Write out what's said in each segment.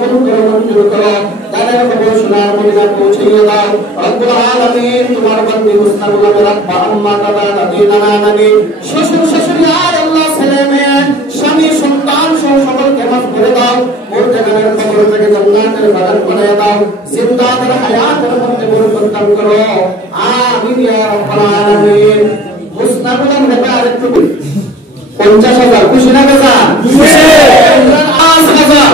কবুল করো মঞ্জুর করো দানের খবর শোনার মদিনা পৌঁছিয়ে দাও রব্বুল আলামিন তোমার বন্দী মুস্তাফিজের আব্বা আম্মা দাদা দাদি নানা নানি শ্বশুর শাশুড়ি আর আল্লাহ ছেলে মেয়ে স্বামী সন্তান সহ সকলকে মাফ করে দাও মুরতাদের কবর থেকে জান্নাতের বাগান বানিয়ে দাও জিন্দাদের হায়াতের মধ্যে বরকত দান করো আমিন ইয়া রাব্বাল আলামিন মুস্তাফিজের ব্যাপারে একটু 50,000 খুশি না বেজা খুশি 50,000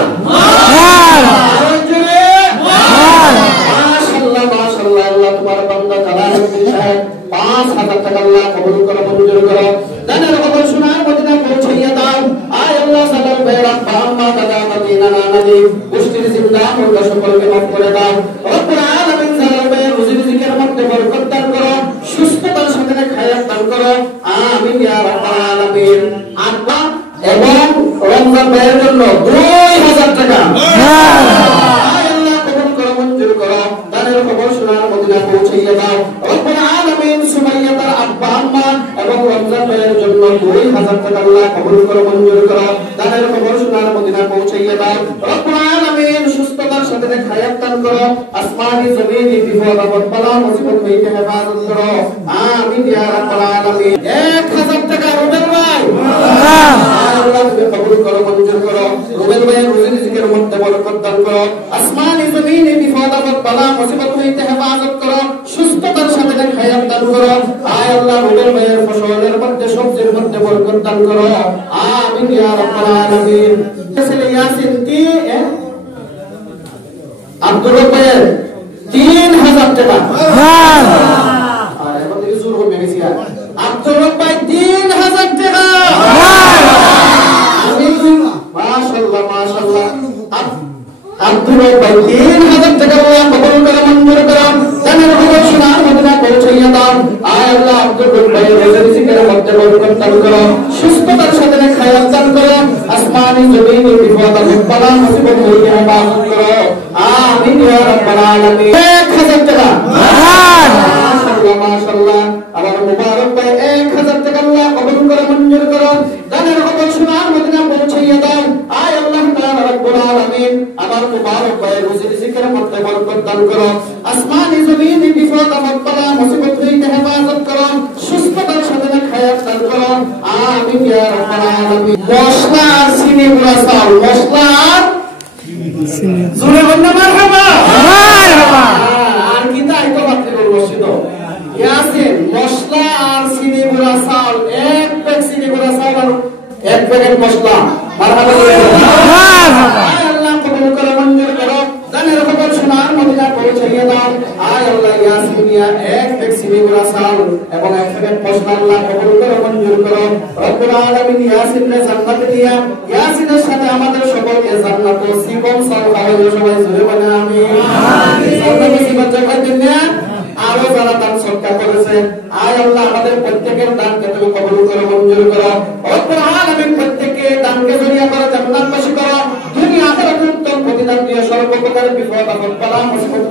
মাশাআল্লাহ মাশাআল্লাহ আল্লাহ তোমার বান্দা জালালউদ্দিন সাহেব 5,000 টাকা আল্লাহ কবুল করো মঞ্জুর করো দানের খবর শোনার মদিনা পৌঁছাইয়া দাও আয় আল্লাহ সালাম বেরা আম্মা দাদা দাদি নানা নানি মুশকিল জিন্দা মুর্দা সকলকে মাফ করে দাও রব্বুল আলামিন সালাম বেরা রুজি রিজিকের মধ্যে বরকত দান করো সুস্থতার সাথে হায়াত দান করো আমিন ইয়া রাব্বাল আলামিন আল্লাহ এবং রমজান ব্যয়ের জন্য 2,000 টাকা আয় আল্লাহ কবুল করো মঞ্জুর করো দানের খবর শোনার মদিনা পৌঁছাইয়া দাও রব্বুল আলামিন সুমাইয়া তার আব্বা আম্মা এবং রমজান ব্যয়ের জন্য 2,000 টাকা আল্লাহ কবুল করো মঞ্জুর করো দানের খবর শোনার মদিনা পৌঁছাইয়া দাও রব্বুল আলামিন সুস্থতার সাথে হায়াত দান করো আসমানি জমিনি বিপদ আপদ বালা মুসিবত হইতে হেফাজত করো আমিন ইয়া রাব্বাল আলামিন 1,000 টাকা রুবেল ভাই আল্লাহ তুমি কবুল করো মঞ্জুর করো রুবেল ভাই রুজি রিজিকের মধ্যে বরকত দান করো আসমানি জমিনি বিপদ আপদ বালা মুসিবত হইতে হেফাজত করো সুস্থতার সাথে হায়াত দান করো আয় আল্লাহ রুবেল ভাইয়ের ফসলের মধ্যে সবজির মধ্যে বরকত দান করো আমিন ইয়া রাব্বাল আলামিন ছেলে ইয়াসিন কি আব্দুল রব্বায়ের 3,000 টাকা আর এখন থেকে শুরু হবে মেসিয়া আব্দুল রব্বাই 3,000 টাকা মাশাআল্লাহ মাশাআল্লাহ আব্দুল রব্বাই 3,000 টাকা আল্লাহ কবুল করে মঞ্জুর করো দানের খবর শোনার মদিনা পৌঁছাইয়া দাও আয় আল্লাহ আব্দুল রব্বাই রোজি রিজিকের মধ্যে বরকত দান করো সুস্থতার সাথে হায়াত দান করো আসমানি জমিনি বিপদ আপদ বালা মুসিবত হইতে হেফাজত করো আমিন ইয়া রাব্বাল আলামিন 1,000 টাকা মাশাআল্লাহ মাশাআল্লাহ আমার মুবারক ভাই 1,000 টাকা আল্লাহ কবুল করে মঞ্জুর করো দানের খবর শোনার মদিনা পৌঁছাইয়া দাও আয় আল্লাহ তাআলা রাব্বুল আলামিন আমার মুবারক ভাই রোজি রিজিকের মধ্যে বরকত দান করো আসমানি জমিনি বিপদ আপদ বালা মুসিবত হইতে হেফাজত করো সুস্থতার সাথে হায়াত দান করো আমিন ইয়া রাব্বাল আলামিন মশলা আর চিনি গুঁড়া চাল মশলা আর জোরে বলনা মারহাবা মারহাবা আর কি তাই তো বাতি বলছিস ইয়াসিন মশলা আর চিনি গুঁড়া চাল এক প্যাকেট চিনি গুঁড়া চাল আর এক প্যাকেট মশলা মারহাবা মারহাবা আল্লাহ কবুল করে মঞ্জুর করো দানের খবর শোনার মদিনা পৌঁছাইয়া দাও আয় আল্লাহ ইয়াসিন মিয়া এক প্যাকেট চিনি গুঁড়া চাল এবং এক প্যাকেট মশলা আল্লাহ কবুল করে মঞ্জুর করো রব্বুল আলামিন ইয়াসিনকে জান্নাতে দিয়া ইয়াসিনের সাথে আমাদের সকলকে জান্নাত ও জীবন সালামের সবাই জুড়ে বলে আমিন জান্নাতে জীবন জায়গা দিন আরো যারা দান সদকা করেছে আয় আল্লাহ আমাদের প্রত্যেকের দানকে তুমি কবুল করে মঞ্জুর করো রব্বুল আলামিন প্রত্যেককে দানকে জরিয়া করে জান্নাতবাসী করো দুনিয়া আখিরাতে উত্তম প্রতিদান দিয়ে সর্বপ্রকার বিপদ আপদ বালা মুসিবত